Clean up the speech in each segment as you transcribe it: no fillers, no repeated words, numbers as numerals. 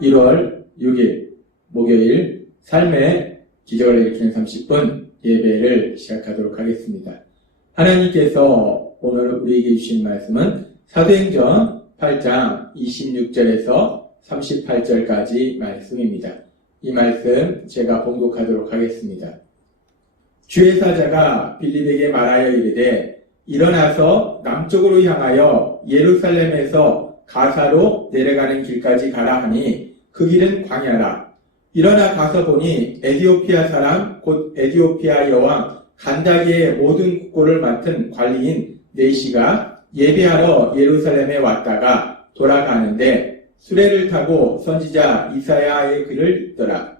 1월 6일 목요일 삶의 기적을 일으키는 30분 예배를 시작하도록 하겠습니다. 하나님께서 오늘 우리에게 주신 말씀은 사도행전 8장 26절에서 38절까지 말씀입니다. 이 말씀 제가 봉독하도록 하겠습니다. 주의 사자가 빌립에게 말하여 이르되 일어나서 남쪽으로 향하여 예루살렘에서 가사로 내려가는 길까지 가라 하니 그 길은 광야라. 일어나 가서 보니 에디오피아 사람 곧 에디오피아 여왕 간다기의 모든 국고를 맡은 관리인 네시가 예배하러 예루살렘에 왔다가 돌아가는데 수레를 타고 선지자 이사야의 글을 읽더라.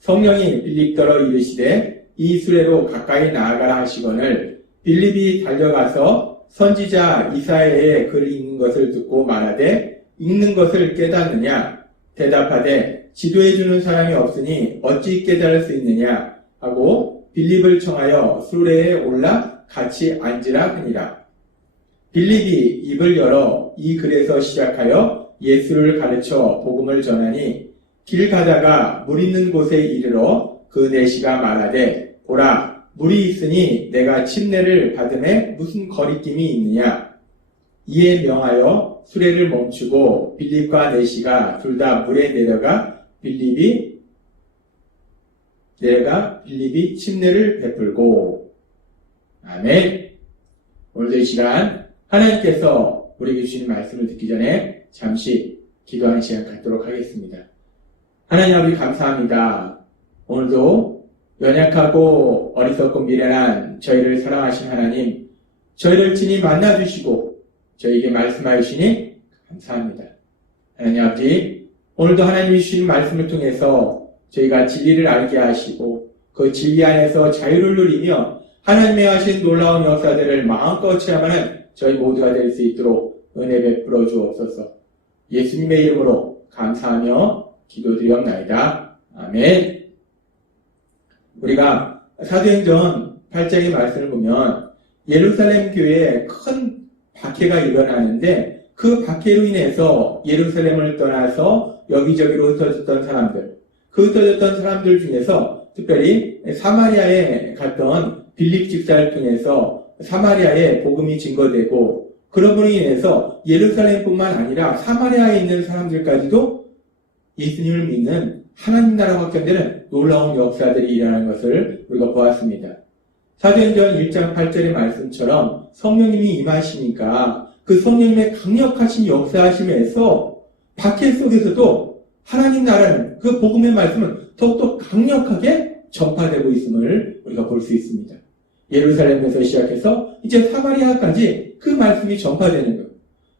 성령이 빌립더러 이르시되 이 수레로 가까이 나아가라 하시거늘 빌립이 달려가서 선지자 이사야의 글을 읽는 것을 듣고 말하되 읽는 것을 깨닫느냐? 대답하되 지도해주는 사람이 없으니 어찌 깨달을 수 있느냐? 하고 빌립을 청하여 수레에 올라 같이 앉으라 하니라. 빌립이 입을 열어 이 글에서 시작하여 예수를 가르쳐 복음을 전하니 길 가다가 물 있는 곳에 이르러 그 내시가 말하되 보라 물이 있으니 내가 침례를 받음에 무슨 거리낌이 있느냐. 이에 명하여 수레를 멈추고 빌립과 내시가 둘 다 물에 내려가 빌립이 침례를 베풀고. 아멘. 오늘도 이 시간 하나님께서 우리에게 주신 말씀을 듣기 전에 잠시 기도하는 시간 갖도록 하겠습니다. 하나님 아버지 감사합니다. 오늘도 연약하고 어리석고 미련한 저희를 사랑하신 하나님, 저희를 친히 만나주시고 저희에게 말씀하여 주시니 감사합니다. 하나님 아버지, 오늘도 하나님이 주신 말씀을 통해서 저희가 진리를 알게 하시고 그 진리 안에서 자유를 누리며 하나님의 하신 놀라운 역사들을 마음껏 체험하는 저희 모두가 될 수 있도록 은혜 베풀어 주옵소서. 예수님의 이름으로 감사하며 기도드리옵나이다. 아멘. 우리가 사도행전 8장의 말씀을 보면 예루살렘 교회에 큰 박해가 일어나는데 그 박해로 인해서 예루살렘을 떠나서 여기저기로 흩어졌던 사람들, 그 흩어졌던 사람들 중에서 특별히 사마리아에 갔던 빌립 집사를 통해서 사마리아에 복음이 증거되고 그러므로 인해서 예루살렘뿐만 아니라 사마리아에 있는 사람들까지도 예수님을 믿는 하나님 나라 확장되는 놀라운 역사들이 일어나는 것을 우리가 보았습니다. 사도행전 1장 8절의 말씀처럼 성령님이 임하시니까 그 성령님의 강력하신 역사하심에서 박해 속에서도 하나님 나라는 그 복음의 말씀은 더욱더 강력하게 전파되고 있음을 우리가 볼 수 있습니다. 예루살렘에서 시작해서 이제 사마리아까지 그 말씀이 전파되는 거예요.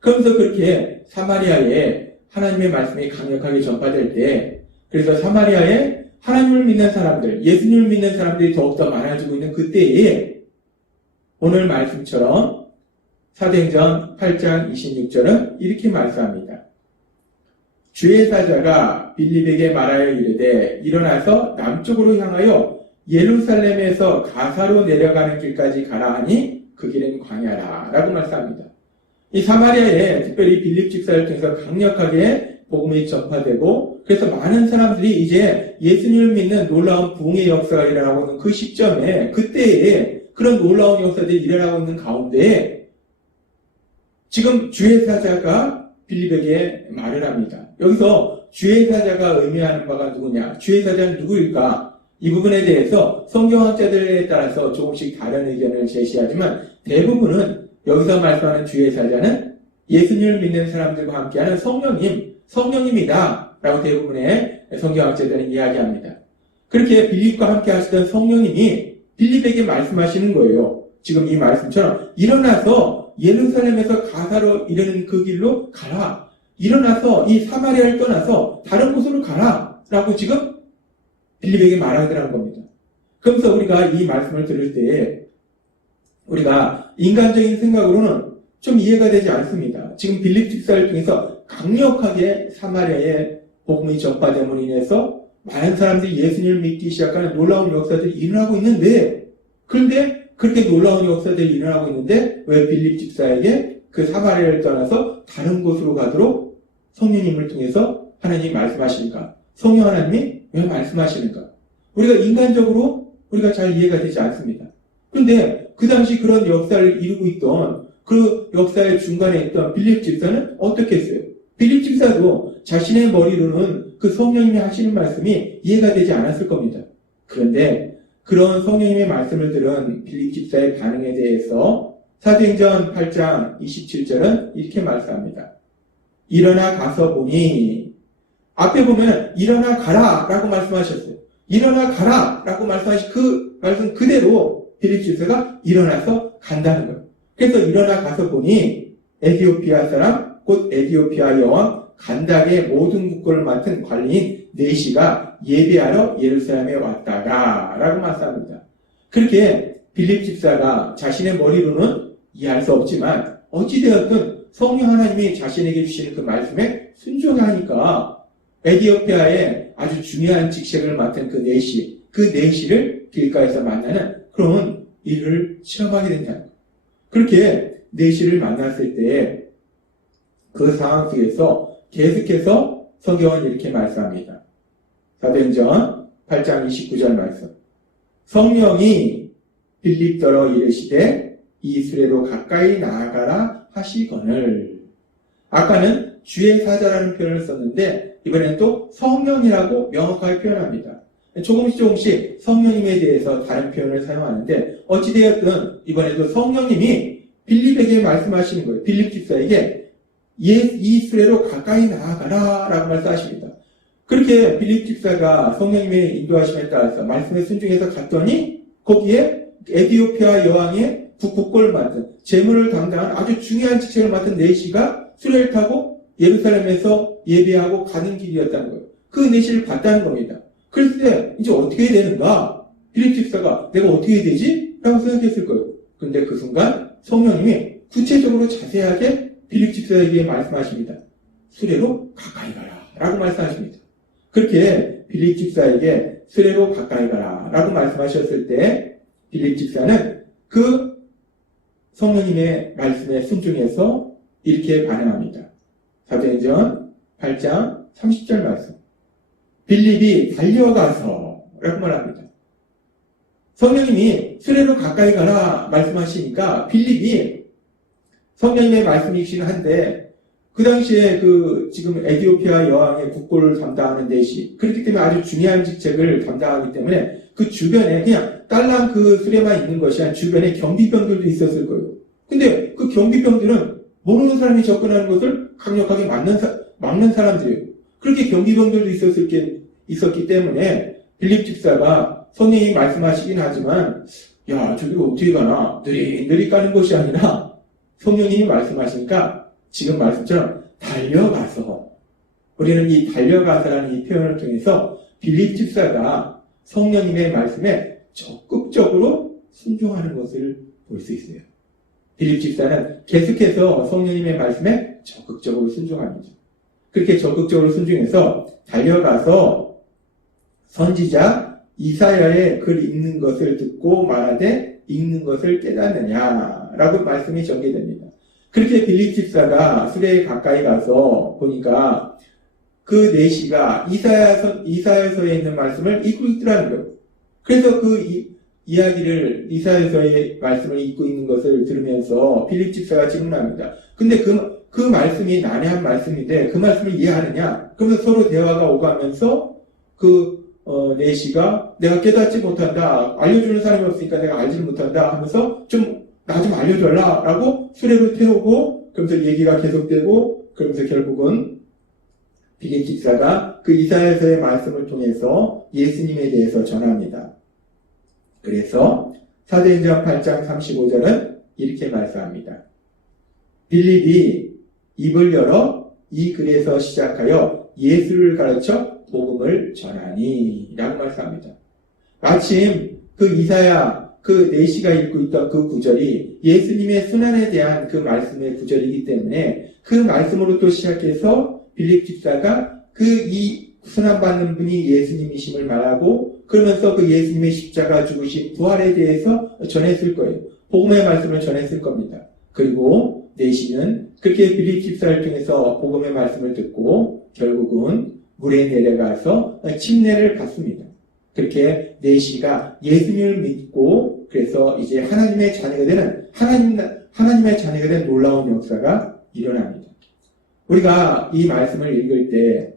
그러면서 그렇게 사마리아에 하나님의 말씀이 강력하게 전파될 때 그래서 사마리아에 하나님을 믿는 사람들, 예수님을 믿는 사람들이 더욱더 많아지고 있는 그때에 오늘 말씀처럼 사도행전 8장 26절은 이렇게 말씀합니다. 주의 사자가 빌립에게 말하여 이르되 일어나서 남쪽으로 향하여 예루살렘에서 가사로 내려가는 길까지 가라 하니 그 길은 광야라 라고 말씀합니다. 이 사마리아에 특별히 빌립 집사를 통해서 강력하게 복음이 전파되고 그래서 많은 사람들이 이제 예수님을 믿는 놀라운 부흥의 역사가 일어나고 있는 그 시점에 그때에 그런 놀라운 역사들이 일어나고 있는 가운데 지금 주의 사자가 빌립에게 말을 합니다. 여기서 주의 사자가 의미하는 바가 누구냐? 주의 사자는 누구일까? 이 부분에 대해서 성경학자들에 따라서 조금씩 다른 의견을 제시하지만 대부분은 여기서 말씀하는 주의 사자는 예수님을 믿는 사람들과 함께하는 성령님이다 라고 대부분의 성경학자들은 이야기합니다. 그렇게 빌립과 함께 하시던 성령님이 빌립에게 말씀하시는 거예요. 지금 이 말씀처럼 일어나서 예루살렘에서 가사로 이르는 그 길로 가라. 일어나서 이 사마리아를 떠나서 다른 곳으로 가라 라고 지금 빌립에게 말하더라는 겁니다. 그러면서 우리가 이 말씀을 들을 때 우리가 인간적인 생각으로는 좀 이해가 되지 않습니다. 지금 빌립 집사를 통해서 강력하게 사마리아에 복음이 전파됨으로 인해서 많은 사람들이 예수님을 믿기 시작하는 놀라운 역사들이 일어나고 있는데 그런데 그렇게 놀라운 역사들이 일어나고 있는데 왜 빌립 집사에게 그 사마리아를 떠나서 다른 곳으로 가도록 성령님을 통해서 하나님이 말씀하시는가? 성령 하나님이 왜 말씀하시는가? 우리가 인간적으로 우리가 잘 이해가 되지 않습니다. 그런데 그 당시 그런 역사를 이루고 있던 그 역사의 중간에 있던 빌립 집사는 어떻게 했어요? 빌립 집사도 자신의 머리로는 그 성령님이 하시는 말씀이 이해가 되지 않았을 겁니다. 그런데 그런 성령님의 말씀을 들은 빌립 집사의 반응에 대해서 사도행전 8장 27절은 이렇게 말씀합니다. 일어나 가서 보니, 앞에 보면 일어나 가라 라고 말씀하셨어요. 일어나 가라 라고 말씀하신 그 말씀 그대로 빌립 집사가 일어나서 간다는 거예요. 그래서 일어나 가서 보니 에디오피아 사람 곧 에디오피아 여왕 간닥의 모든 국고를 맡은 관리인 네시가 예배하러 예루살렘에 왔다가 라고 말씀합니다. 그렇게 빌립 집사가 자신의 머리로는 이해할 수 없지만 어찌되었든 성령 하나님이 자신에게 주시는 그 말씀에 순종하니까 에디오피아의 아주 중요한 직책을 맡은 그 네시를 길가에서 만나는 그런 일을 체험하게 된다는 거예요. 그렇게 네시를 만났을 때 그 상황 속에서 계속해서 성경은 이렇게 말씀합니다. 사도행전 8장 29절 말씀. 성령이 빌립더러 이르시되 이 수레로 가까이 나아가라 하시거늘. 아까는 주의 사자라는 표현을 썼는데 이번에는 또 성령이라고 명확하게 표현합니다. 조금씩 성령님에 대해서 다른 표현을 사용하는데 어찌되었든 이번에도 성령님이 빌립에게 말씀하시는 거예요. 빌립 집사에게 이 수레로 가까이 나아가라 라고 말씀하십니다. 그렇게 빌립 집사가 성령님의 인도하심에 따라서 말씀에 순종해서 갔더니 거기에 에디오피아 여왕의 국고를 맡은 재물을 담당한 아주 중요한 직책을 맡은 네시가 수레를 타고 예루살렘에서 예배하고 가는 길이었다는 거예요. 그 네시를 봤다는 겁니다. 그랬을 때 이제 어떻게 해야 되는가? 빌립 집사가 내가 어떻게 해야 되지? 라고 생각했을 거예요. 그런데 그 순간 성령님이 구체적으로 자세하게 빌립 집사에게 말씀하십니다. 수레로 가까이 가라 라고 말씀하십니다. 그렇게 빌립 집사에게 수레로 가까이 가라 라고 말씀하셨을 때 빌립 집사는 그 성령님의 말씀에 순종해서 이렇게 반응합니다. 사도행전 8장 30절 말씀. 빌립이 달려가서 라고 말합니다. 성령님이 수레로 가까이 가라 말씀하시니까 빌립이 성령님의 말씀이시긴 한데 그 당시에 지금 에디오피아 여왕의 국고를 담당하는 네시 그렇기 때문에 아주 중요한 직책을 담당하기 때문에 그 주변에 그냥 딸랑 그 수레만 있는 것이 아니라 주변에 경비병들도 있었을 거예요. 근데 그 경비병들은 모르는 사람이 접근하는 것을 강력하게 막는 사람들이에요. 그렇게 경비병들도 있었기 때문에 빌립 집사가 성령이 말씀하시긴 하지만 야 저기로 어떻게 가나 느리 가는 것이 아니라 성령님이 말씀하시니까 지금 말씀처럼 달려가서 우리는 이 달려가서라는 이 표현을 통해서 빌립 집사가 성령님의 말씀에 적극적으로 순종하는 것을 볼 수 있어요. 빌립 집사는 계속해서 성령님의 말씀에 적극적으로 순종합니다. 그렇게 적극적으로 순종해서 달려가서 선지자 이사야의 글 읽는 것을 듣고 말하되 읽는 것을 깨닫느냐라고 말씀이 전개됩니다. 그렇게 빌립 집사가 수레에 가까이 가서 보니까 그 네시가 이사야서에 있는 말씀을 읽고 있더라는 거예요. 그래서 그 이야기를 이사야서의 말씀을 읽고 있는 것을 들으면서 빌립 집사가 질문합니다. 근데 그 말씀이 난해한 말씀인데 그 말씀을 이해하느냐? 그러면서 서로 대화가 오가면서 네시가 내가 깨닫지 못한다. 알려주는 사람이 없으니까 내가 알지를 못한다 하면서 나 좀 알려줘라 라고 수레로 태우고 그러면서 얘기가 계속되고 그러면서 결국은 빌립 집사가 그 이사야서의 말씀을 통해서 예수님에 대해서 전합니다. 그래서 사도행전 8장 35절은 이렇게 말씀합니다. 빌립이 입을 열어 이 글에서 시작하여 예수를 가르쳐 복음을 전하니 라고 말씀합니다. 마침 그 이사야 그 네시가 읽고 있던 그 구절이 예수님의 순환에 대한 그 말씀의 구절이기 때문에 그 말씀으로 또 시작해서 빌립 집사가 이 순환받는 분이 예수님이심을 말하고 그러면서 그 예수님의 십자가 죽으신 부활에 대해서 전했을 거예요. 복음의 말씀을 전했을 겁니다. 그리고 네시는 그렇게 빌립 집사를 통해서 복음의 말씀을 듣고 결국은 물에 내려가서 침례를 받습니다. 그렇게 내시가 예수님을 믿고 그래서 이제 하나님의 자녀가 되는 하나님의 자녀가 된 놀라운 역사가 일어납니다. 우리가 이 말씀을 읽을 때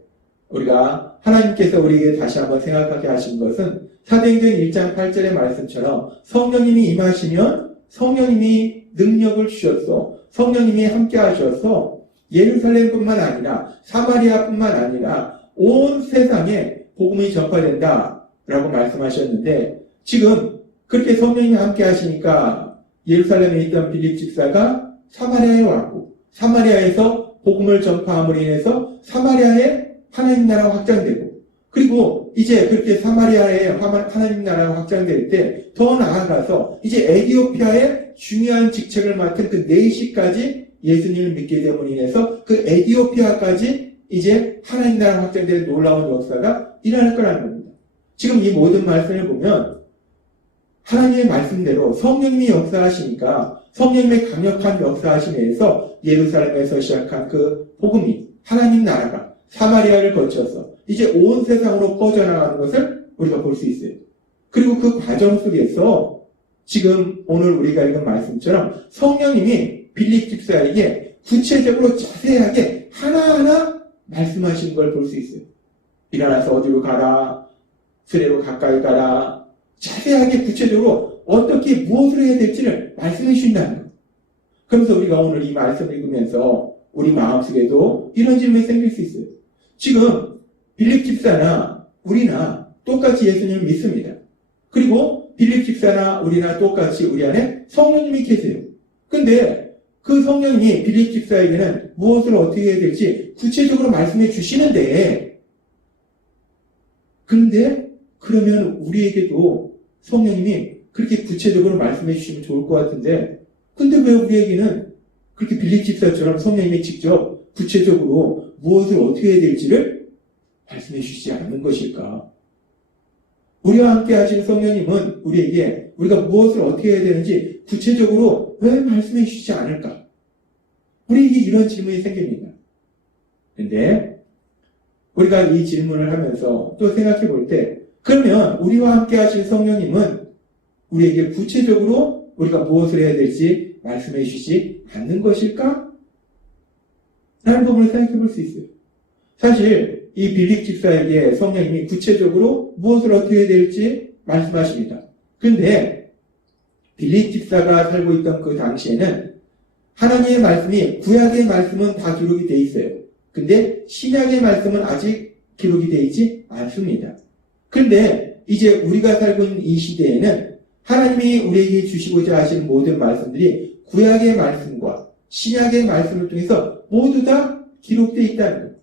우리가 하나님께서 우리에게 다시 한번 생각하게 하신 것은 사도행전 1장 8절의 말씀처럼 성령님이 임하시면 성령님이 능력을 주셨어. 성령님이 함께 하셔서 예루살렘뿐만 아니라 사마리아뿐만 아니라 온 세상에 복음이 전파된다라고 말씀하셨는데 지금 그렇게 성령님이 함께 하시니까 예루살렘에 있던 빌립 집사가 사마리아에 왔고 사마리아에서 복음을 전파함으로 인해서 사마리아에 하나님 나라가 확장되고 그리고 이제 그렇게 사마리아에 하나님 나라가 확장될 때 더 나아가서 이제 에티오피아의 중요한 직책을 맡은 그 네시까지 예수님을 믿게 됨으로 인해서 그 에티오피아까지 이제 하나님 나라가 확장되는 놀라운 역사가 일어날 거라는 겁니다. 지금 이 모든 말씀을 보면 하나님의 말씀대로 성령님이 역사하시니까 성령님의 강력한 역사하심에서 예루살렘에서 시작한 그 복음이 하나님 나라가 사마리아를 거쳐서 이제 온 세상으로 퍼져나가는 것을 우리가 볼 수 있어요. 그리고 그 과정 속에서 지금 오늘 우리가 읽은 말씀처럼 성령님이 빌립 집사에게 구체적으로 자세하게 하나하나 말씀하시는 걸 볼 수 있어요. 일어나서 어디로 가라, 수레로 가까이 가라, 자세하게 구체적으로 어떻게 무엇을 해야 될지를 말씀해 주신다는 거예요. 그러면서 우리가 오늘 이 말씀을 읽으면서 우리 마음속에도 이런 질문이 생길 수 있어요. 지금 빌립 집사나 우리나 똑같이 예수님을 믿습니다. 그리고 빌립 집사나 우리나 똑같이 우리 안에 성령님이 계세요. 근데 그 성령님이 빌립 집사에게는 무엇을 어떻게 해야 될지 구체적으로 말씀해 주시는데 그런데 그러면 우리에게도 성령님이 그렇게 구체적으로 말씀해 주시면 좋을 것 같은데 근데 왜 우리에게는 그렇게 빌립 집사처럼 성령님이 직접 구체적으로 무엇을 어떻게 해야 될지를 말씀해 주시지 않는 것일까? 우리와 함께 하시는 성령님은 우리에게 우리가 무엇을 어떻게 해야 되는지 구체적으로 왜 말씀해 주시지 않을까? 우리에게 이런 질문이 생깁니다. 근데 우리가 이 질문을 하면서 또 생각해 볼 때 그러면 우리와 함께 하시는 성령님은 우리에게 구체적으로 우리가 무엇을 해야 될지 말씀해 주시지 않는 것일까? 라는 부분을 생각해 볼 수 있어요. 사실 이 빌립 집사에게 성령님이 구체적으로 무엇을 어떻게 해야 될지 말씀하십니다. 그런데 빌립 집사가 살고 있던 그 당시에는 하나님의 말씀이 구약의 말씀은 다 기록이 돼 있어요. 근데 신약의 말씀은 아직 기록이 돼 있지 않습니다. 그런데 이제 우리가 살고 있는 이 시대에는 하나님이 우리에게 주시고자 하시는 모든 말씀들이 구약의 말씀과 신약의 말씀을 통해서 모두 다 기록되어 있다는 거예요.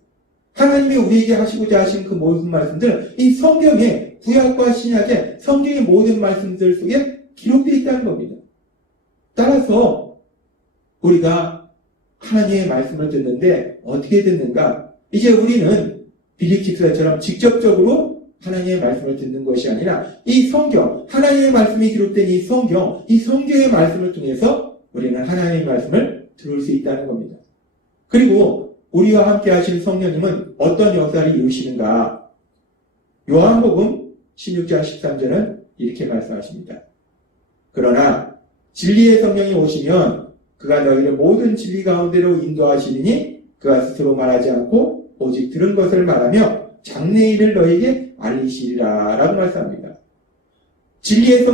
하나님이 우리에게 하시고자 하신 그 모든 말씀들은 이 성경에 구약과 신약의 성경의 모든 말씀들 속에 기록되어 있다는 겁니다. 따라서 우리가 하나님의 말씀을 듣는데 어떻게 듣는가? 이제 우리는 빌립 집사처럼 직접적으로 하나님의 말씀을 듣는 것이 아니라 이 성경, 하나님의 말씀이 기록된 이 성경의 말씀을 통해서 우리는 하나님의 말씀을 들을 수 있다는 겁니다. 그리고 우리와 함께 하신 성령님은 어떤 역사를 이루시는가? 요한복음 16장 13절은 이렇게 말씀하십니다. 그러나 진리의 성령이 오시면 그가 너희를 모든 진리 가운데로 인도하시리니 그가 스스로 말하지 않고 오직 들은 것을 말하며 장래일을 너희에게 알리시리라 라고 말씀합니다. 진리의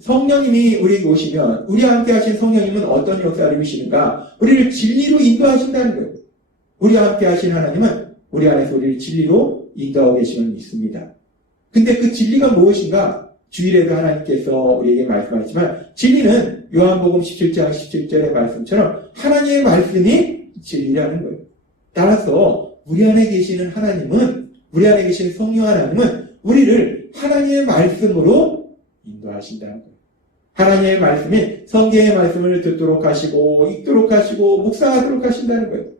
성령님이 우리에게 오시면 우리와 함께 하신 성령님은 어떤 역사를 이루시는가? 우리를 진리로 인도하신다는 거예요. 우리와 함께 하신 하나님은 우리 안에서 우리를 진리로 인도하고 계심을 믿습니다. 근데 그 진리가 무엇인가? 주일에도 하나님께서 우리에게 말씀하시지만 진리는 요한복음 17장 17절의 말씀처럼 하나님의 말씀이 진리라는 거예요. 따라서 우리 안에 계시는 하나님은 우리 안에 계신 성령 하나님은 우리를 하나님의 말씀으로 인도하신다는 거예요. 하나님의 말씀이 성경의 말씀을 듣도록 하시고 읽도록 하시고 묵상하도록 하신다는 거예요.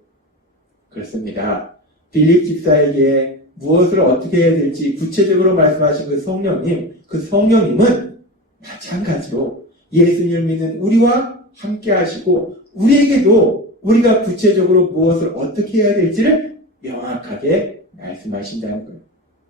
그렇습니다. 빌립 집사에게 무엇을 어떻게 해야 될지 구체적으로 말씀하신 그 성령님은 마찬가지로 예수님을 믿는 우리와 함께 하시고 우리에게도 우리가 구체적으로 무엇을 어떻게 해야 될지를 명확하게 말씀하신다는 거예요.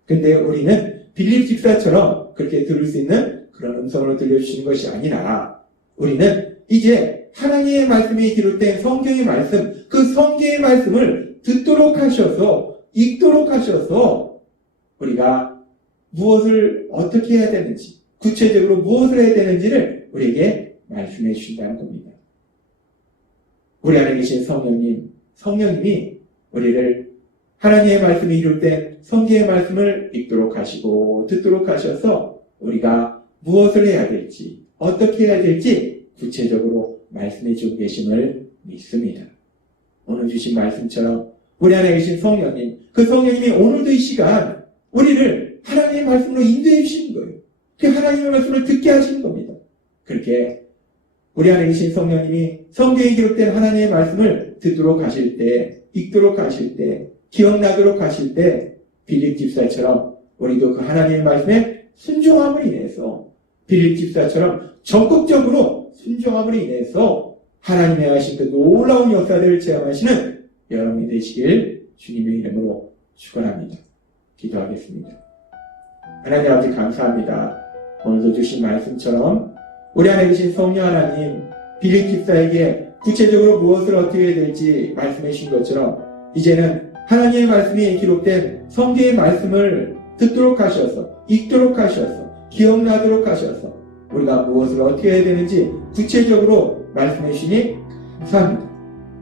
근데 우리는 빌립 집사처럼 그렇게 들을 수 있는 그런 음성으로 들려주시는 것이 아니라 우리는 이제 하나님의 말씀이 기록된 성경의 말씀, 그 성경의 말씀을 듣도록 하셔서 읽도록 하셔서 우리가 무엇을 어떻게 해야 되는지, 구체적으로 무엇을 해야 되는지를 우리에게 말씀해 주신다는 겁니다. 우리 안에 계신 성령님이 우리를 하나님의 말씀이 이룰 성경의 말씀을 읽도록 하시고 듣도록 하셔서 우리가 무엇을 해야 될지, 어떻게 해야 될지 구체적으로 말씀해 주고 계심을 믿습니다. 오늘 주신 말씀처럼 우리 안에 계신 성령님, 그 성령님이 오늘도 이 시간 우리를 하나님의 말씀으로 인도해 주시는 거예요. 그 하나님의 말씀을 듣게 하시는 겁니다. 그렇게 우리 안에 계신 성령님이 성경에 기록된 하나님의 말씀을 듣도록 하실 때, 읽도록 하실 때, 기억나도록 하실 때 빌립 집사처럼 우리도 그 하나님의 말씀에 순종함을 인해서 빌립 집사처럼 적극적으로 순종함을 인해서 하나님의 하신 그 놀라운 역사들을 체험하시는 여러분이 되시길 주님의 이름으로 축원합니다. 기도하겠습니다. 하나님 아버지 감사합니다. 오늘도 주신 말씀처럼 우리 안에 계신 성령 하나님, 빌립 집사에게 구체적으로 무엇을 어떻게 해야 될지 말씀해 주신 것처럼 이제는 하나님의 말씀이 기록된 성경의 말씀을 듣도록 하셔서, 읽도록 하셔서, 기억나도록 하셔서 우리가 무엇을 어떻게 해야 되는지 구체적으로 말씀해 주시니 감사합니다.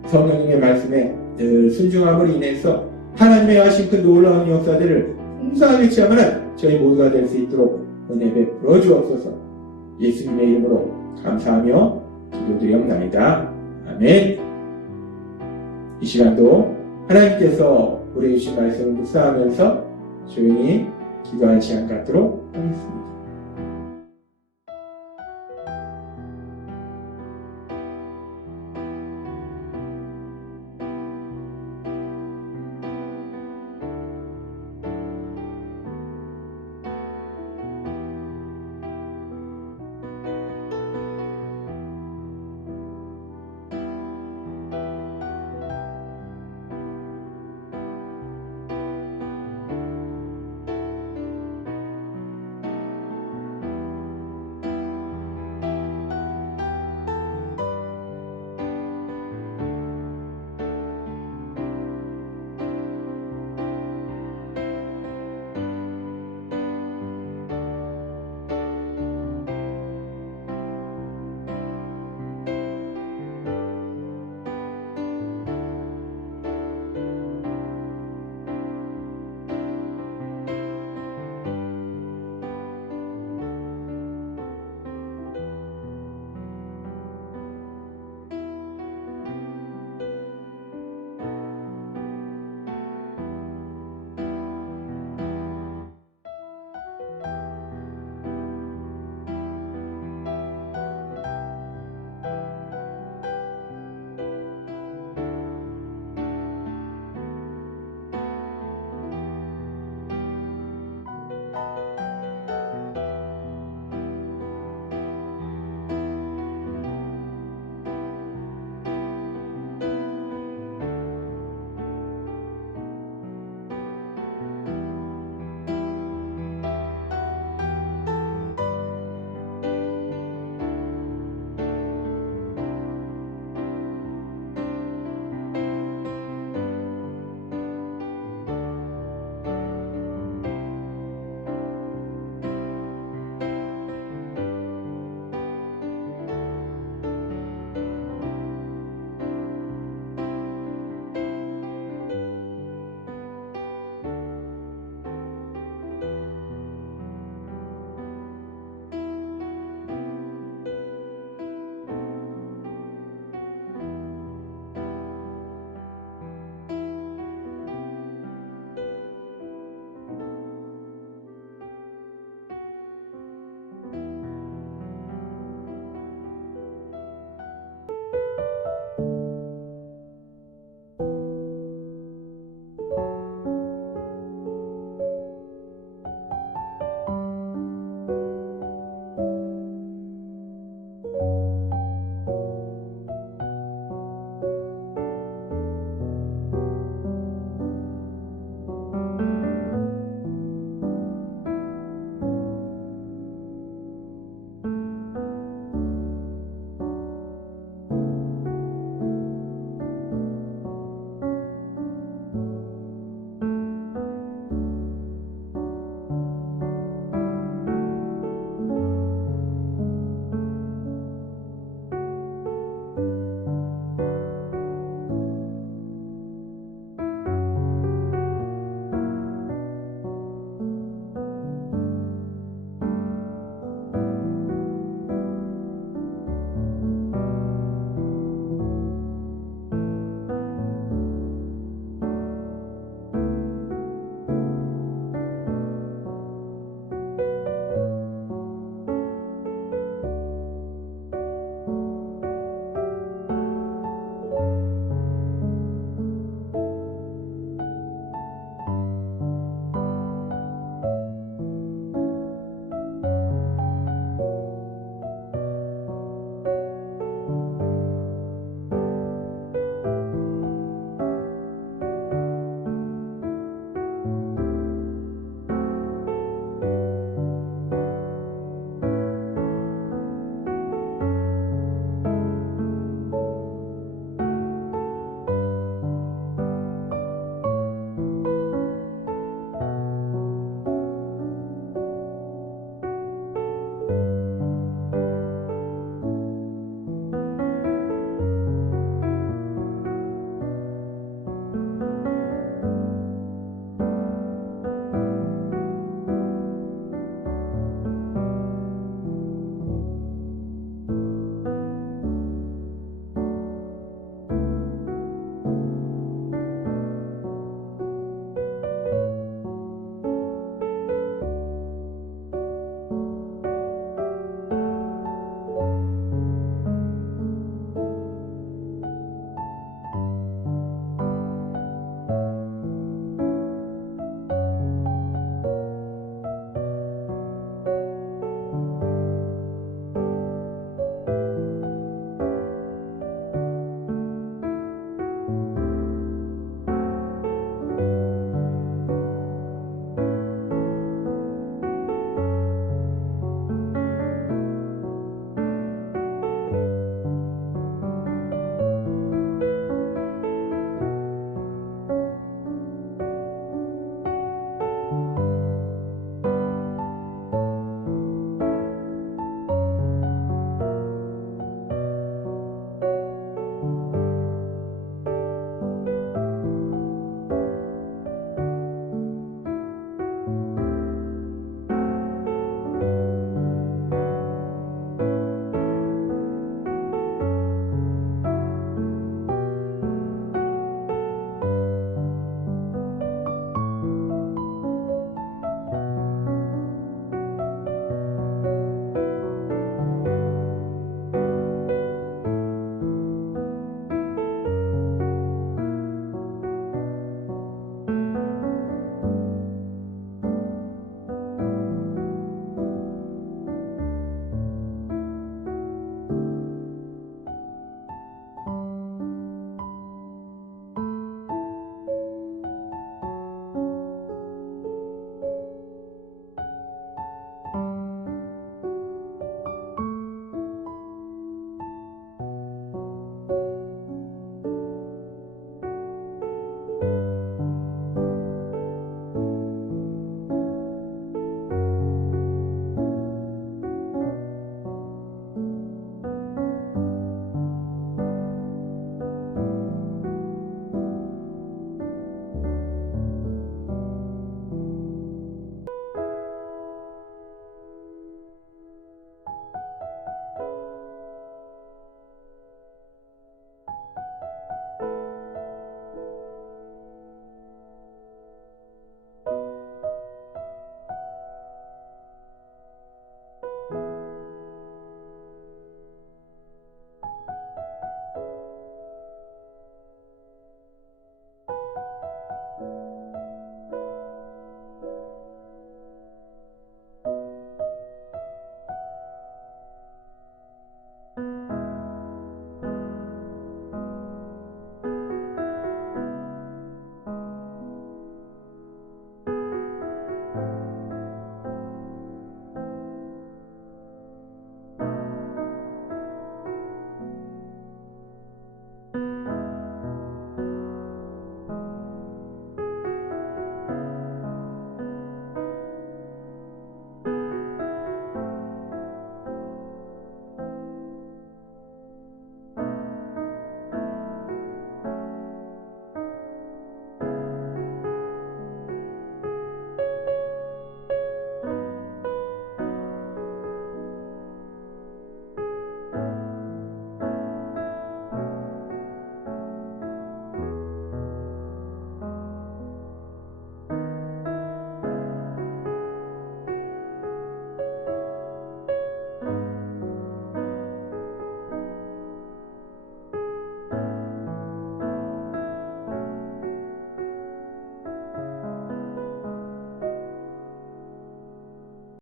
성령님의 말씀에 늘 순종함으로 인해서 하나님의 하신 그 놀라운 역사들을 풍성하게 체험하는 저희 모두가 될 수 있도록 은혜 베풀어 주옵소서. 예수님의 이름으로 감사하며 기도드리옵나이다. 아멘. 이 시간도 하나님께서 우리의 주신 말씀을 묵상하면서 조용히 기도하는 시간 갖도록 하겠습니다.